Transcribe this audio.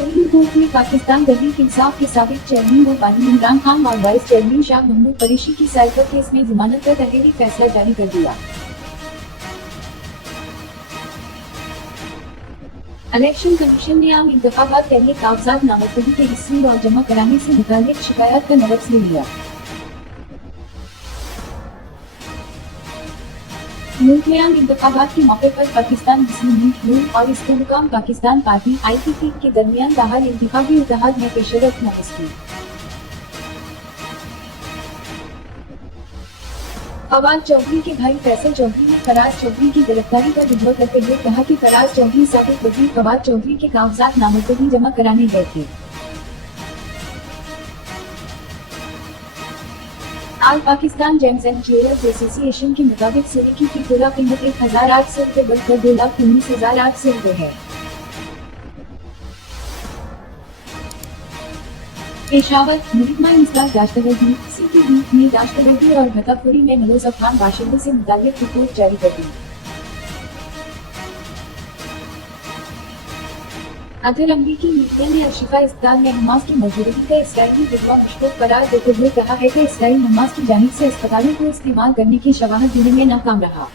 Supreme court में पाकिस्तान तहरीक इंसाफ के साबिक चेयरमैन व बानी इमरान खान और वाइस चेयरमैन शाह महमूद कुरैशी की साइबर केस में जमानत का तहरीरी फैसला जारी कर दिया। इलेक्शन कमीशन ने आम इंतखाबात के लिए कागजात नामजदगी के रसीद और जमा कराने से मुताल्लिक शिकायत का नोटिस ले लिया। मुल्क में आम इंतखाबात के मौके पर पाकिस्तान मुस्लिम लीग और इसके मुकाम पाकिस्तान पार्टी (IPP) के दरमियान बहाल इंतखाबी इत्तेहाद ने पेशरफ नोटिस की। फवाद चौधरी के भाई फैसल चौधरी ने फराज चौधरी की गिरफ्तारी पर विद्रोह करते हुए कहा कि फराज चौधरी साबिक वजीर फवाद चौधरी के कागजात नामजदगी जमा कराने गए थे। All Pakistan gems and jewellers association के मुताबिक सोने की तोला कीमत 1,800 रुपए बढ़कर 2,19,800 रुपए है। पेशावर, मुहिम्मा इंसदाद दाश्तगर्दी, CTB ने दाश्तगर्दी और भताखोरी में मुलव्वस अफगान बाशिंदों से मुताल्लिक रिपोर्ट जारी कर दी। अजहर अमरीकी मीडिया ने अल-शिफा अस्पताल में हमास की मौजूदगी का इसराइली विधवा मशकूक करार देते हुए कहा है कि इसराइल हमास की जानिब से अस्पतालों को इस्तेमाल करने की शवाहद देने में नाकाम रहा।